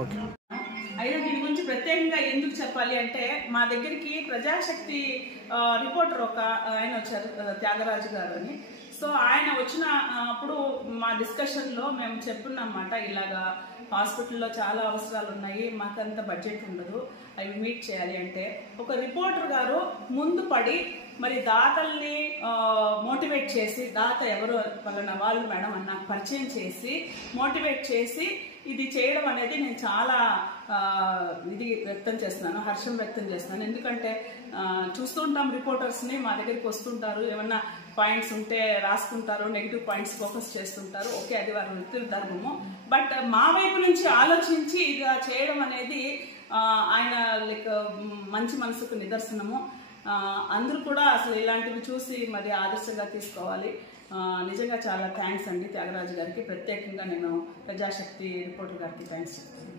Okay. అయితే దీని గురించి ప్రత్యేకంగా ఎందుకు చెప్పాలి అంటే మా దగ్గరికి ప్రజాశక్తి రిపోర్టర్ ఒక ఆయన వచ్చారు, త్యాగరాజు గారు అని. సో ఆయన వచ్చిన అప్పుడు మా డిస్కషన్లో మేము చెప్పున్నమాట, ఇలాగా హాస్పిటల్లో చాలా అవసరాలు ఉన్నాయి, మాకంత బడ్జెట్ ఉండదు, అవి మీట్ చేయాలి అంటే ఒక రిపోర్టర్ గారు ముందు పడి మరి దాతల్ని మోటివేట్ చేసి, దాత ఎవరు పలానా వాళ్ళు మేడం అని నాకు పరిచయం చేసి మోటివేట్ చేసి ఇది చేయడం అనేది నేను చాలా ఇది వ్యక్తం చేస్తున్నాను, హర్షం వ్యక్తం చేస్తున్నాను. ఎందుకంటే చూస్తుంటాం రిపోర్టర్స్ని, మా దగ్గరికి వస్తుంటారు, ఏమన్నా పాయింట్స్ ఉంటే రాసుకుంటారు, నెగిటివ్ పాయింట్స్ ఫోకస్ చేస్తుంటారు, ఓకే అది వారి వృత్తి ధర్మము. బట్ మా వైపు నుంచి ఆలోచించి ఇది చేయడం అనేది ఆయన లైక్ మంచి మనసుకు నిదర్శనము. అందరూ కూడా అసలు ఇలాంటివి చూసి మరి ఆదర్శంగా తీసుకోవాలి. నిజంగా చాలా థ్యాంక్స్ అండి త్యాగరాజు గారికి. ప్రత్యేకంగా నేను ప్రజాశక్తి రిపోర్టర్ గారికి థ్యాంక్స్ చెప్తాను.